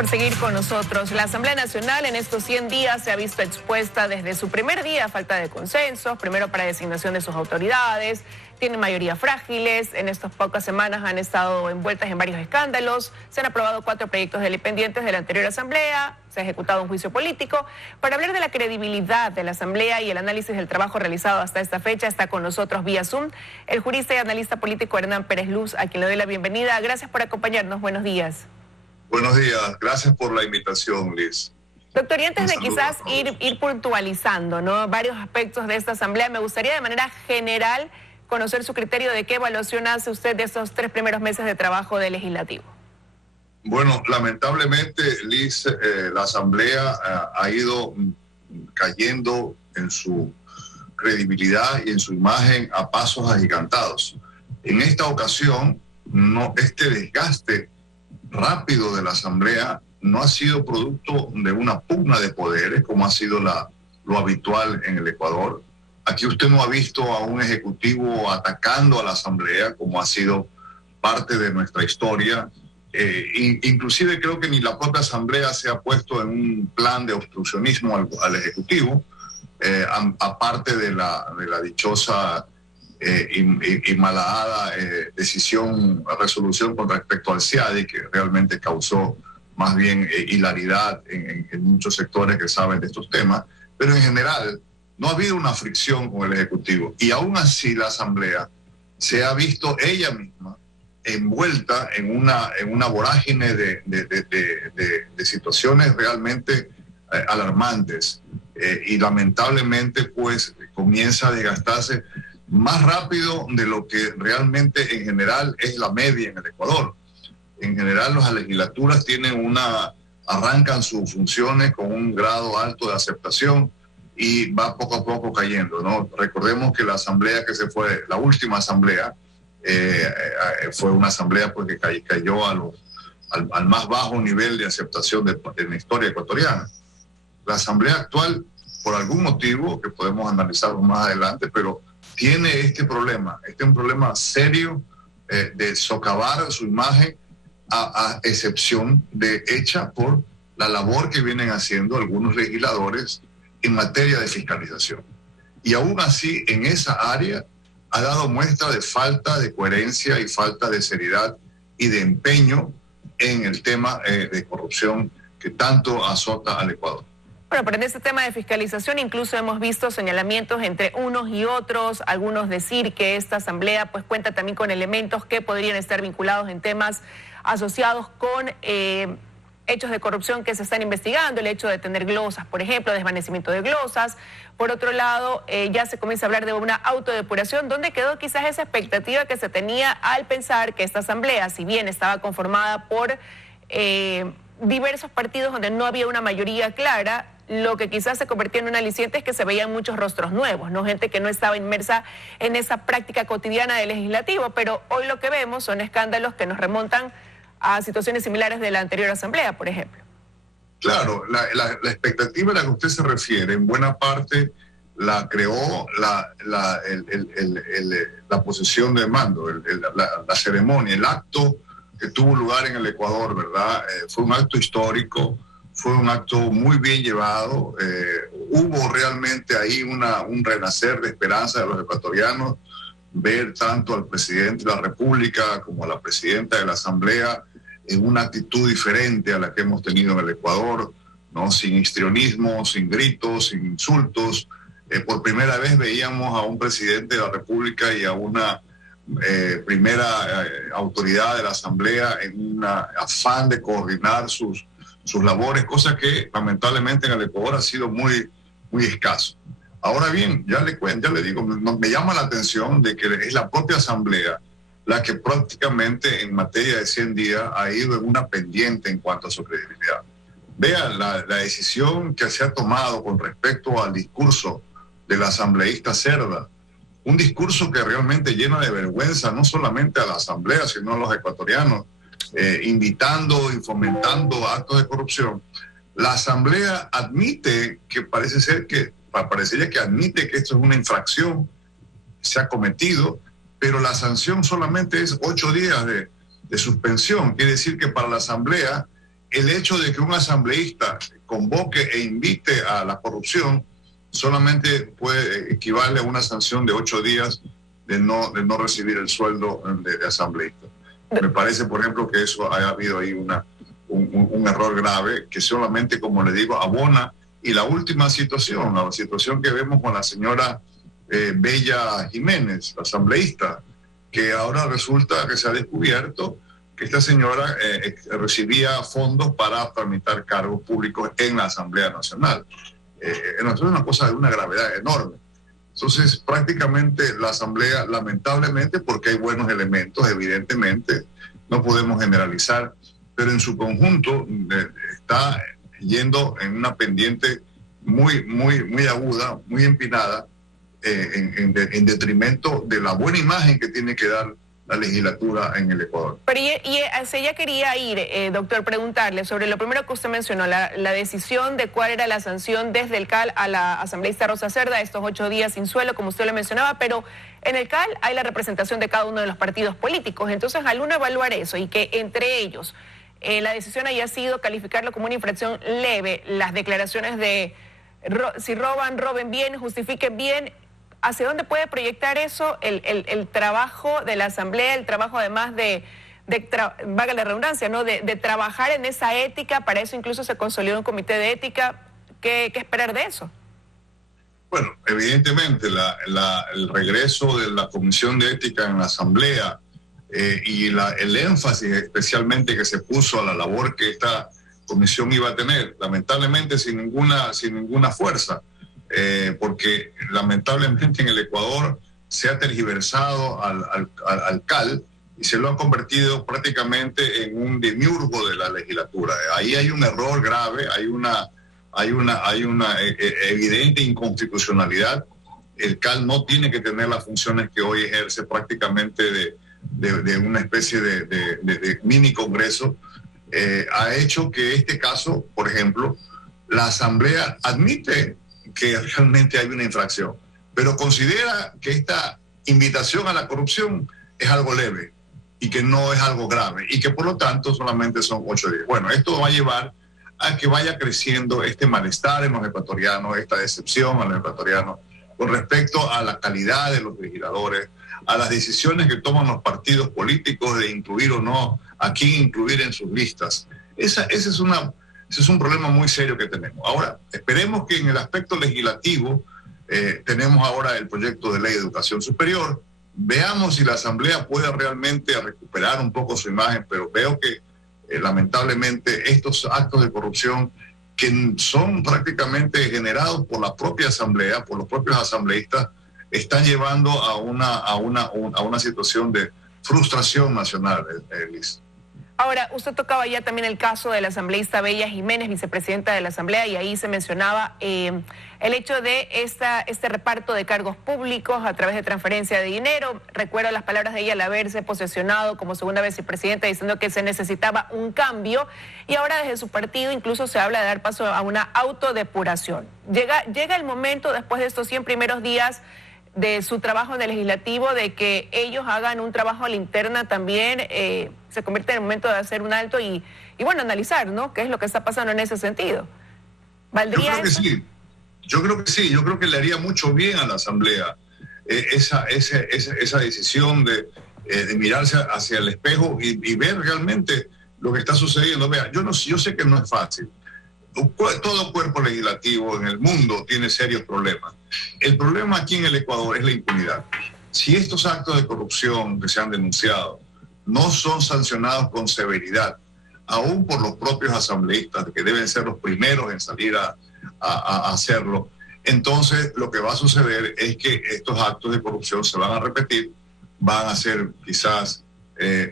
por seguir con nosotros. La Asamblea Nacional en estos 100 días se ha visto expuesta desde su primer día a falta de consensos, primero para designación de sus autoridades, tienen mayorías frágiles, en estas pocas semanas han estado envueltas en varios escándalos, se han aprobado 4 proyectos de ley pendientes de la anterior Asamblea, se ha ejecutado un juicio político. Para hablar de la credibilidad de la Asamblea y el análisis del trabajo realizado hasta esta fecha, está con nosotros vía Zoom el jurista y analista político Hernán Pérez Luz, a quien le doy la bienvenida. Gracias por acompañarnos, buenos días. Buenos días, gracias por la invitación, Liz. Doctor, y antes de quizás ir puntualizando, ¿no?, varios aspectos de esta Asamblea, me gustaría de manera general conocer su criterio de qué evaluación hace usted de estos 3 primeros meses de trabajo del Legislativo. Bueno, lamentablemente, Liz, la Asamblea ha ido cayendo en su credibilidad y en su imagen a pasos agigantados. En esta ocasión, este desgaste rápido de la Asamblea no ha sido producto de una pugna de poderes, como ha sido lo habitual en el Ecuador. Aquí usted no ha visto a un ejecutivo atacando a la Asamblea, como ha sido parte de nuestra historia. Inclusive creo que ni la propia Asamblea se ha puesto en un plan de obstruccionismo al Ejecutivo, aparte de la dichosa y malhadada resolución con respecto al CIADI, que realmente causó más bien hilaridad en muchos sectores que saben de estos temas, pero en general no ha habido una fricción con el Ejecutivo, y aún así la Asamblea se ha visto ella misma envuelta en una vorágine de situaciones realmente alarmantes, y lamentablemente pues comienza a desgastarse más rápido de lo que realmente en general es la media en el Ecuador. En general las legislaturas arrancan sus funciones con un grado alto de aceptación y va poco a poco cayendo, ¿no? Recordemos que la asamblea que se fue, la última asamblea, fue una asamblea porque cayó al más bajo nivel de aceptación de la historia ecuatoriana. La asamblea actual, por algún motivo que podemos analizarlo más adelante, pero tiene un problema serio de socavar su imagen, a excepción hecha por la labor que vienen haciendo algunos legisladores en materia de fiscalización. Y aún así, en esa área ha dado muestra de falta de coherencia y falta de seriedad y de empeño en el tema de corrupción que tanto azota al Ecuador. Bueno, pero en este tema de fiscalización incluso hemos visto señalamientos entre unos y otros, algunos decir que esta asamblea pues cuenta también con elementos que podrían estar vinculados en temas asociados con hechos de corrupción que se están investigando, el hecho de tener glosas, por ejemplo, desvanecimiento de glosas. Por otro lado, ya se comienza a hablar de una autodepuración. ¿Dónde quedó quizás esa expectativa que se tenía al pensar que esta asamblea, si bien estaba conformada por diversos partidos donde no había una mayoría clara, lo que quizás se convertía en un aliciente es que se veían muchos rostros nuevos, ¿no? Gente que no estaba inmersa en esa práctica cotidiana del legislativo, pero hoy lo que vemos son escándalos que nos remontan a situaciones similares de la anterior asamblea, por ejemplo. Claro, la expectativa a la que usted se refiere, en buena parte la creó la posesión de mando, la ceremonia, el acto que tuvo lugar en el Ecuador, ¿verdad? Fue un acto histórico, fue un acto muy bien llevado, hubo realmente ahí un renacer de esperanza de los ecuatorianos, ver tanto al presidente de la República como a la presidenta de la Asamblea en una actitud diferente a la que hemos tenido en el Ecuador, ¿no? Sin histrionismo, sin gritos, sin insultos. Por primera vez veíamos a un presidente de la República y a una primera autoridad de la Asamblea en un afán de coordinar sus labores, cosa que lamentablemente en el Ecuador ha sido muy, muy escaso. Ahora bien, ya le digo, me llama la atención de que es la propia Asamblea la que prácticamente en materia de 100 días ha ido en una pendiente en cuanto a su credibilidad. Vean la decisión que se ha tomado con respecto al discurso del asambleísta Cerda, un discurso que realmente llena de vergüenza no solamente a la Asamblea, sino a los ecuatorianos, invitando y fomentando actos de corrupción. La Asamblea admite que parecería que admite que esto es una infracción, se ha cometido, pero la sanción solamente es 8 días de suspensión. Quiere decir que para la Asamblea el hecho de que un asambleísta convoque e invite a la corrupción solamente puede equivaler a una sanción de 8 días de no recibir el sueldo de asambleísta. Me parece, por ejemplo, que eso haya habido ahí un error grave que solamente, como le digo, abona. Y la última situación, la situación que vemos con la señora Bella Jiménez, la asambleísta, que ahora resulta que se ha descubierto que esta señora recibía fondos para tramitar cargos públicos en la Asamblea Nacional. Es una cosa de una gravedad enorme. Entonces, prácticamente la Asamblea, lamentablemente, porque hay buenos elementos, evidentemente, no podemos generalizar, pero en su conjunto está yendo en una pendiente muy aguda, muy empinada, en detrimento de la buena imagen que tiene que dar la legislatura en el Ecuador. Pero hacia ella quería ir, doctor, preguntarle sobre lo primero que usted mencionó, la decisión de cuál era la sanción desde el CAL a la asambleísta Rosa Cerda, estos 8 días sin suelo, como usted lo mencionaba, pero en el CAL hay la representación de cada uno de los partidos políticos. Entonces, al uno evaluar eso y que entre ellos la decisión haya sido calificarlo como una infracción leve, las declaraciones de si roban, roben bien, justifiquen bien, ¿hacia dónde puede proyectar eso el trabajo de la Asamblea, el trabajo además valga la redundancia, ¿no? de trabajar en esa ética? Para eso incluso se consolidó un comité de ética. ¿Qué esperar de eso? Bueno, evidentemente el regreso de la Comisión de Ética en la Asamblea y el énfasis especialmente que se puso a la labor que esta comisión iba a tener, lamentablemente sin ninguna fuerza. Porque lamentablemente en el Ecuador se ha tergiversado al CAL y se lo ha convertido prácticamente en un demiurgo de la legislatura. Ahí hay un error grave, hay una evidente inconstitucionalidad. El CAL no tiene que tener las funciones que hoy ejerce, prácticamente de una especie de mini congreso. Ha hecho que este caso, por ejemplo, la Asamblea admite que realmente hay una infracción, pero considera que esta invitación a la corrupción es algo leve y que no es algo grave y que por lo tanto solamente son 8 días. Bueno, esto va a llevar a que vaya creciendo este malestar en los ecuatorianos, esta decepción a los ecuatorianos con respecto a la calidad de los legisladores, a las decisiones que toman los partidos políticos de incluir o no, a quién incluir en sus listas. Ese es un problema muy serio que tenemos. Ahora, esperemos que en el aspecto legislativo, tenemos ahora el proyecto de ley de educación superior, veamos si la Asamblea puede realmente recuperar un poco su imagen, pero veo que lamentablemente estos actos de corrupción que son prácticamente generados por la propia Asamblea, por los propios asambleístas, están llevando a una situación de frustración nacional, Liz. Ahora, usted tocaba ya también el caso de la asambleísta Bella Jiménez, vicepresidenta de la Asamblea, y ahí se mencionaba el hecho de este reparto de cargos públicos a través de transferencia de dinero. Recuerdo las palabras de ella al haberse posesionado como segunda vicepresidenta, diciendo que se necesitaba un cambio, y ahora desde su partido incluso se habla de dar paso a una autodepuración. Llega el momento, después de estos 100 primeros días de su trabajo en el legislativo, de que ellos hagan un trabajo a la interna también, se convierte en el momento de hacer un alto y bueno, analizar, ¿no?, qué es lo que está pasando en ese sentido. ¿Valdría Yo creo que eso? sí. Yo creo que le haría mucho bien a la Asamblea esa decisión de mirarse hacia el espejo y ver realmente lo que está sucediendo. Vea, yo sé que no es fácil. Todo cuerpo legislativo en el mundo tiene serios problemas. El problema aquí en el Ecuador es la impunidad. Si estos actos de corrupción que se han denunciado no son sancionados con severidad, aún por los propios asambleístas, que deben ser los primeros en salir a hacerlo, entonces lo que va a suceder es que estos actos de corrupción se van a repetir, van a ser quizás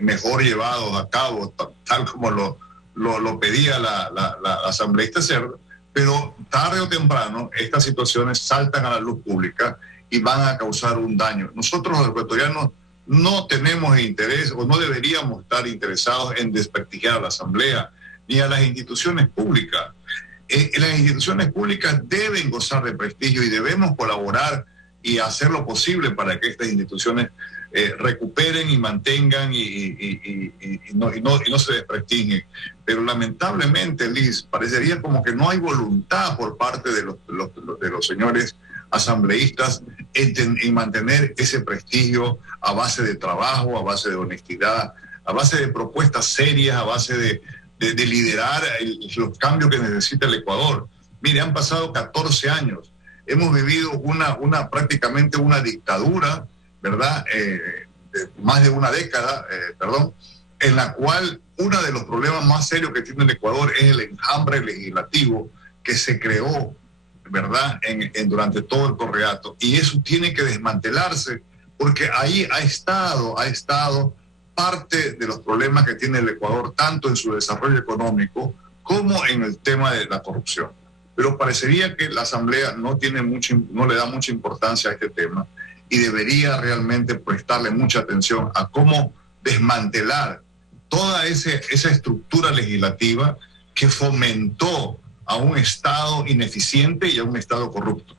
mejor llevados a cabo, tal como lo pedía la asambleísta Cerda, pero tarde o temprano estas situaciones saltan a la luz pública y van a causar un daño. Nosotros los ecuatorianos no tenemos interés o no deberíamos estar interesados en desprestigiar a la Asamblea ni a las instituciones públicas. Las instituciones públicas deben gozar de prestigio y debemos colaborar y hacer lo posible para que estas instituciones recuperen y mantengan y no se desprestigien. pero lamentablemente, Liz, parecería como que no hay voluntad por parte de los señores asambleístas en mantener ese prestigio a base de trabajo, a base de honestidad, a base de propuestas serias, a base de liderar los cambios que necesita el Ecuador. Mire, han pasado 14 años, hemos vivido prácticamente una dictadura, ¿verdad? Más de una década, en la cual uno de los problemas más serios que tiene el Ecuador es el enjambre legislativo que se creó, ¿verdad?, durante todo el correato. Y eso tiene que desmantelarse, porque ahí ha estado parte de los problemas que tiene el Ecuador, tanto en su desarrollo económico como en el tema de la corrupción. Pero parecería que la Asamblea no le da mucha importancia a este tema y debería realmente prestarle mucha atención a cómo desmantelar toda esa estructura legislativa que fomentó a un Estado ineficiente y a un Estado corrupto.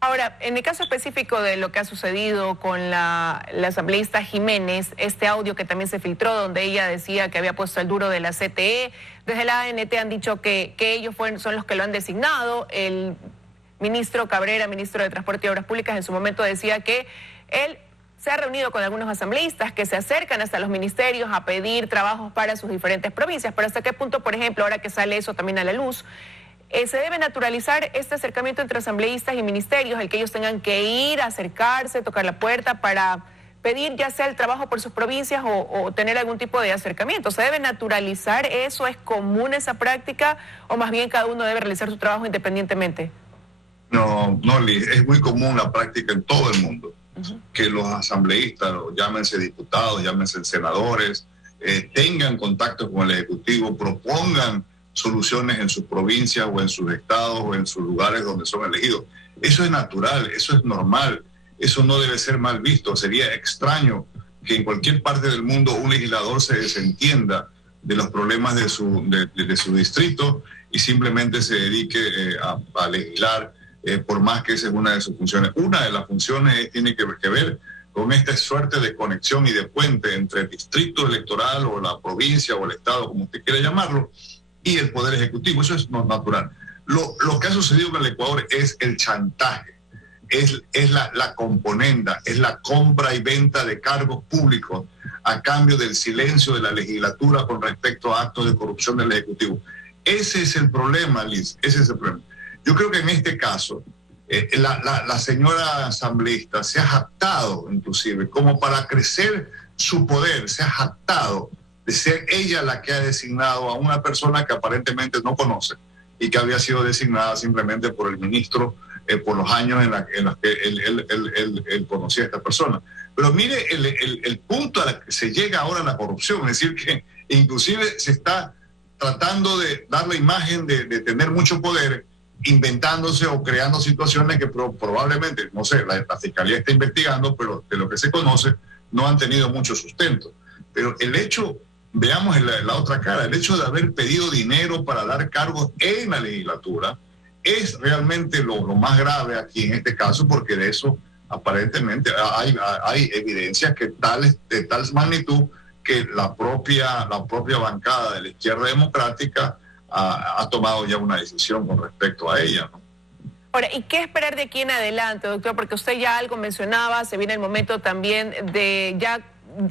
Ahora, en el caso específico de lo que ha sucedido con la asambleísta Jiménez, este audio que también se filtró donde ella decía que había puesto el duro de la CTE, desde la ANT han dicho que ellos son los que lo han designado. El ministro Cabrera, ministro de Transporte y Obras Públicas, en su momento decía que él se ha reunido con algunos asambleístas que se acercan hasta los ministerios a pedir trabajos para sus diferentes provincias. Pero ¿hasta qué punto, por ejemplo, ahora que sale eso también a la luz, se debe naturalizar este acercamiento entre asambleístas y ministerios, el que ellos tengan que ir, acercarse, tocar la puerta para pedir ya sea el trabajo por sus provincias o tener algún tipo de acercamiento? ¿Se debe naturalizar eso? ¿Es común esa práctica o más bien cada uno debe realizar su trabajo independientemente? No, Liz, es muy común la práctica en todo el mundo. Que los asambleístas, llámense diputados, llámense senadores, tengan contacto con el Ejecutivo, propongan soluciones en sus provincias o en sus estados o en sus lugares donde son elegidos. Eso es natural, eso es normal, eso no debe ser mal visto. Sería extraño que en cualquier parte del mundo un legislador se desentienda de los problemas de su distrito y simplemente se dedique a legislar, por más que esa es una de sus funciones. Una de las funciones tiene que ver con esta suerte de conexión y de puente entre el distrito electoral o la provincia o el estado, como usted quiera llamarlo, y el Poder Ejecutivo. Eso es natural. Lo que ha sucedido en el Ecuador es el chantaje, es la componenda, es la compra y venta de cargos públicos a cambio del silencio de la legislatura con respecto a actos de corrupción del Ejecutivo. Ese es el problema, Liz, ese es el problema. Yo creo que en este caso la señora asambleísta se ha jactado, inclusive, como para crecer su poder, se ha jactado de ser ella la que ha designado a una persona que aparentemente no conoce y que había sido designada simplemente por el ministro por los años en los que él conocía a esta persona. Pero mire el punto al que se llega ahora a la corrupción, es decir, que inclusive se está tratando de dar la imagen de tener mucho poder, inventándose o creando situaciones que probablemente, no sé, la Fiscalía está investigando, pero de lo que se conoce no han tenido mucho sustento. Pero el hecho, veamos la otra cara, el hecho de haber pedido dinero para dar cargos en la legislatura es realmente lo más grave aquí en este caso, porque de eso aparentemente hay evidencias de tal magnitud que la propia bancada de la izquierda democrática ha tomado ya una decisión con respecto a ella, ¿no? Ahora, ¿y qué esperar de aquí en adelante, doctor? Porque usted ya algo mencionaba, se viene el momento también de ya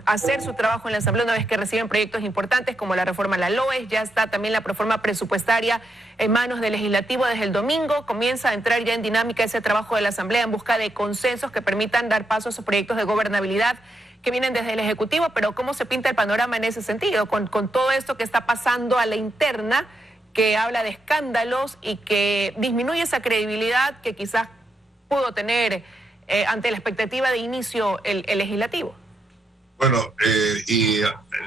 hacer su trabajo en la Asamblea una vez que reciben proyectos importantes como la reforma a la LOES, ya está también la reforma presupuestaria en manos del Legislativo desde el domingo, comienza a entrar ya en dinámica ese trabajo de la Asamblea en busca de consensos que permitan dar paso a esos proyectos de gobernabilidad que vienen desde el Ejecutivo, pero ¿cómo se pinta el panorama en ese sentido? Con todo esto que está pasando a la interna, que habla de escándalos y que disminuye esa credibilidad que quizás pudo tener ante la expectativa de inicio el Legislativo. Bueno, y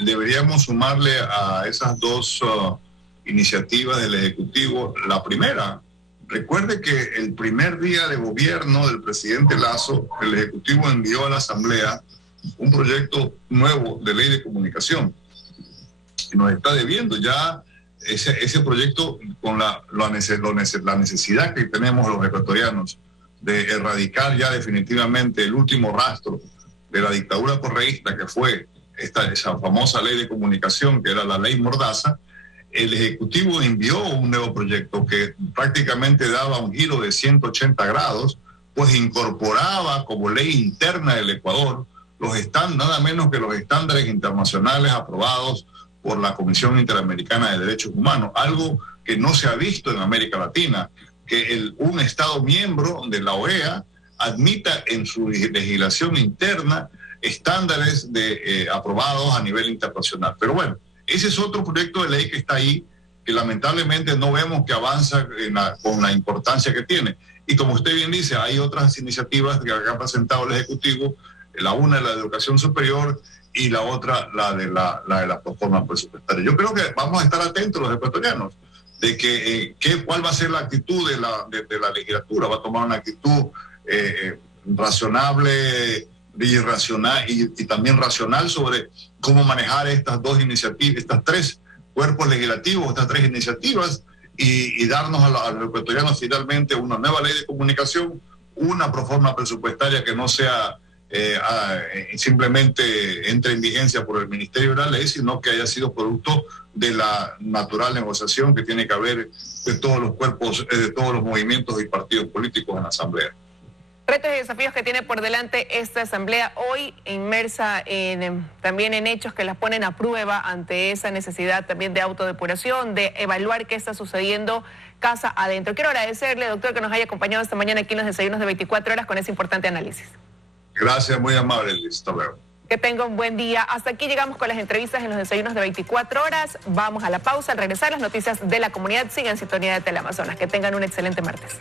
deberíamos sumarle a esas dos iniciativas del Ejecutivo la primera. Recuerde que el primer día de gobierno del presidente Lasso, el Ejecutivo envió a la Asamblea un proyecto nuevo de ley de comunicación. Y nos está debiendo ya ese proyecto con la necesidad que tenemos los ecuatorianos de erradicar ya definitivamente el último rastro de la dictadura correísta, que fue esa famosa ley de comunicación, que era la ley Mordaza. el Ejecutivo envió un nuevo proyecto que prácticamente daba un giro de 180 grados, pues incorporaba como ley interna del Ecuador nada menos que los estándares internacionales aprobados por la Comisión Interamericana de Derechos Humanos, algo que no se ha visto en América Latina, que un Estado miembro de la OEA admita en su legislación interna estándares aprobados a nivel internacional. Pero bueno, ese es otro proyecto de ley que está ahí, que lamentablemente no vemos que avanza con la importancia que tiene. Y como usted bien dice, hay otras iniciativas que ha presentado el Ejecutivo, una de la educación superior y la otra la de la plataforma presupuestaria. Yo creo que vamos a estar atentos los ecuatorianos de cuál va a ser la actitud de la legislatura. Va a tomar una actitud razonable y racional y también racional sobre cómo manejar estas dos iniciativas, estas tres cuerpos legislativos, estas tres iniciativas y darnos a los ecuatorianos finalmente una nueva ley de comunicación, una proforma presupuestaria que no sea simplemente entre en vigencia por el Ministerio de la Ley, sino que haya sido producto de la natural negociación que tiene que haber de todos los cuerpos, de todos los movimientos y partidos políticos en la Asamblea. Retos y desafíos que tiene por delante esta Asamblea hoy, inmersa también en hechos que las ponen a prueba ante esa necesidad también de autodepuración, de evaluar qué está sucediendo casa adentro. Quiero agradecerle, doctor, que nos haya acompañado esta mañana aquí en los desayunos de 24 horas con ese importante análisis. Gracias, muy amable, Liz. Hasta luego. Que tenga un buen día. Hasta aquí llegamos con las entrevistas en los desayunos de 24 horas. Vamos a la pausa. Al regresar, las noticias de la comunidad. Sigan en sintonía de Teleamazonas. Que tengan un excelente martes.